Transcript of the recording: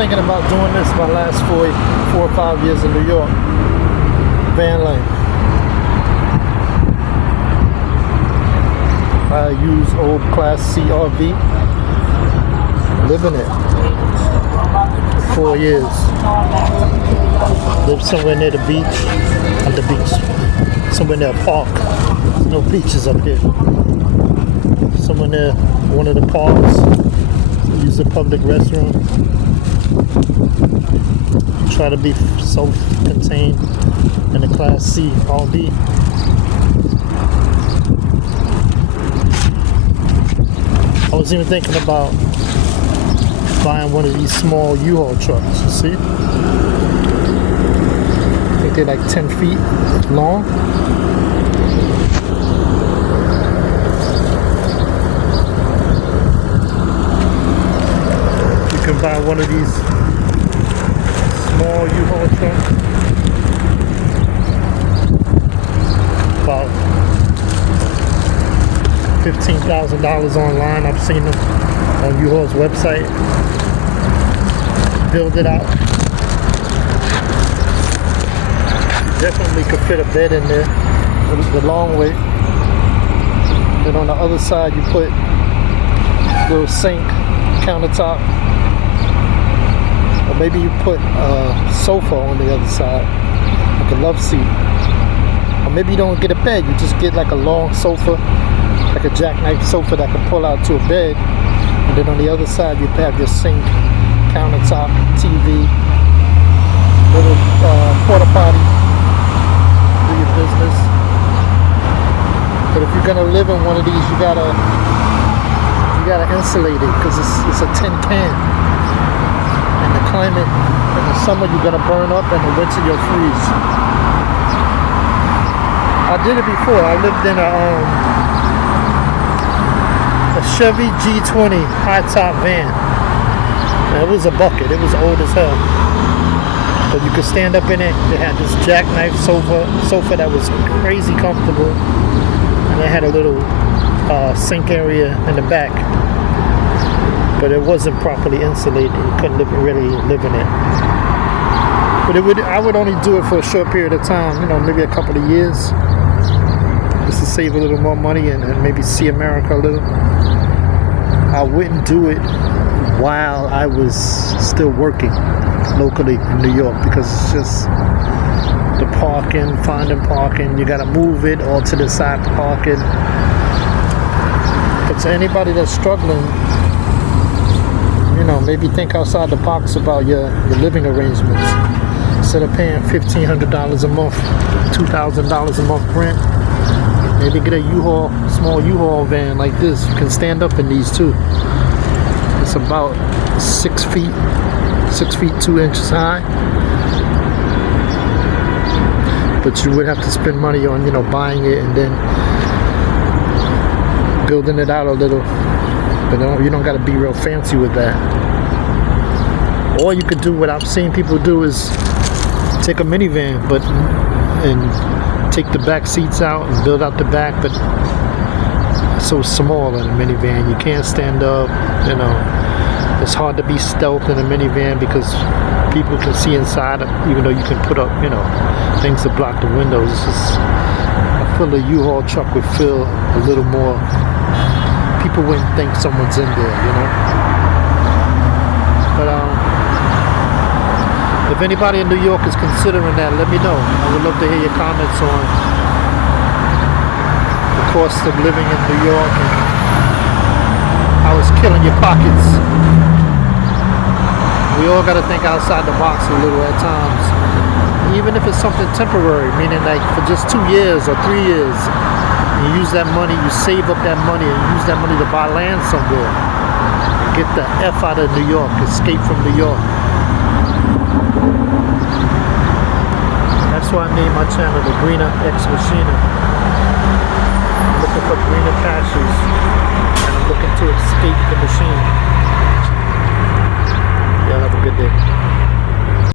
thinking about doing this my last 4 or 5 years in New York. VanLife. I use old Class C RV. Live in it for 4 years. Live somewhere near the beach. At the beach. Somewhere near a park. There's no beaches up here. Somewhere near one of the parks. Use a public restroom. Try to be self-contained in a Class C RV. I was even thinking about buying one of these small U-Haul trucks, you see? I think they're like 10 feet long. You can buy one of these small U-Haul trucks. About $15,000 online. I've seen them on U-Haul's website. Build it out. Definitely could fit a bed in there the long way. Then on the other side you put a little sink, countertop. Or maybe you put a sofa on the other side, like a love seat. Or maybe you don't get a bed, you just get like a long sofa, like a jackknife sofa that can pull out to a bed. And then on the other side you have your sink, countertop, TV, little porta potty, do your business. But if you're gonna live in one of these, you gotta insulate it because it's a tin can. And the climate in the summer you're gonna burn up, and the winter you'll freeze. I did it before. I lived in a Chevy G20 high top van. Now, it was a bucket. It was old as hell. But you could stand up in it. It had this jackknife sofa that was crazy comfortable. And it had a little sink area in the back. But it wasn't properly insulated. You couldn't really live in it. But I would only do it for a short period of time, maybe a couple of years. Just to save a little more money and maybe see America a little. I wouldn't do it while I was still working locally in New York because it's just the parking, finding parking. You gotta move it all to the side parking. But to anybody that's struggling, maybe think outside the box about your living arrangements. Instead of paying $1,500 a month, $2,000 a month rent, maybe get a small U-Haul van like this. You can stand up in these too. It's about 6 feet 2 inches high. But you would have to spend money on, buying it and then building it out a little. But you don't got to be real fancy with that. Or you could do what I've seen people do is take a minivan, and take the back seats out and build out the back, but it's so small in a minivan. You can't stand up, It's hard to be stealth in a minivan because people can see inside, even though you can put up, things to block the windows. It's just, I feel the U-Haul truck would feel a little more, people wouldn't think someone's in there, But if anybody in New York is considering that, let me know. I would love to hear your comments on the cost of living in New York and how it's killing your pockets. We all got to think outside the box a little at times. Even if it's something temporary, meaning like for just 2 years or 3 years, you use that money, you save up that money and use that money to buy land somewhere. Get the F out of New York, escape from New York. That's why I named my channel The Greener Ex Machina. I'm looking for greener pastures and I'm looking to escape the machine. Y'all have a good day.